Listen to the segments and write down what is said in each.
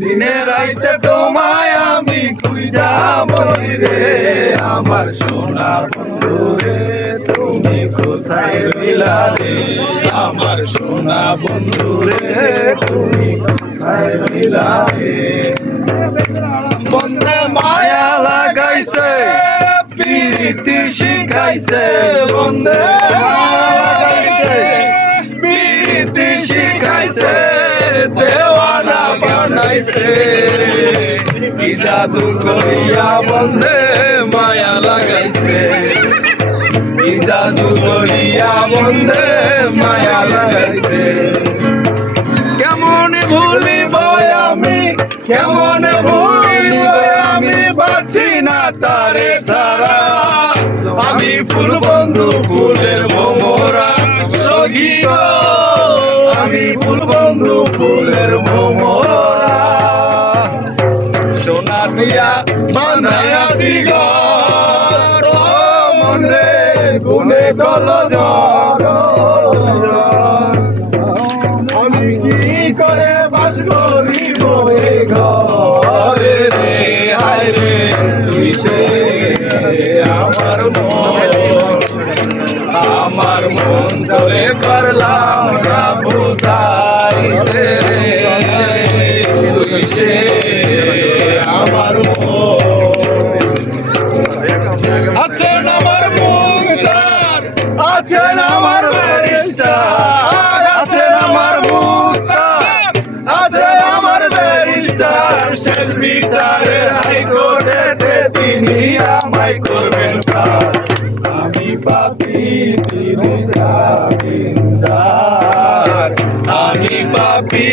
দিনে রাইতে তোমায় আমি খুঁজা মরি রে আমার সোনা বন্ধু রে তুমি কোথায় রইলা রে আমার সোনা বন্ধু রে তুমি কোথায় রইলা রে বন্ধে মায়া লাগাইছে প্রীতি শিখাইছে বন্ধে মায়া লাগাইছে প্রীতি শিখাইছে দেওয়ানা বানাইছে কি জাদু করিয়া বন্ধে মায়া লাগাইছে কি জাদু করিয়া বন্ধে মায়া লাগাইছে কেমন ভুলিব আমি কেমন ভুলিব আমি বাঁচি না তারে ছাড়া আমি ফুল বন্ধু ফুলের ভোমরা সখী গো আমি ফুল বন্ধু ফুলের ভোমরা সোনা দিয়া বানাইয়াছি ঘর ও মন রে গুনে গল আমি কি করে বাস করিব সে ঘরে রে হায় রে তুই সে আমার মন ধরে পারলাম না বুঝাইতে তুই সে আমার আছেন আমার মুক্তার আছেন আমার ব্যারিস্টার আছেন আমার মুক্তার আছেন আমার ব্যারিস্টার শেষ বিচারে হাইকোর্টে তিনি আমায় করবেন আমি পাপী তিনি জামিনদার আমি পাপী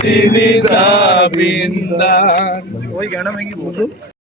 তিনি জামিনদার ওই গানা ভেঙে বলুন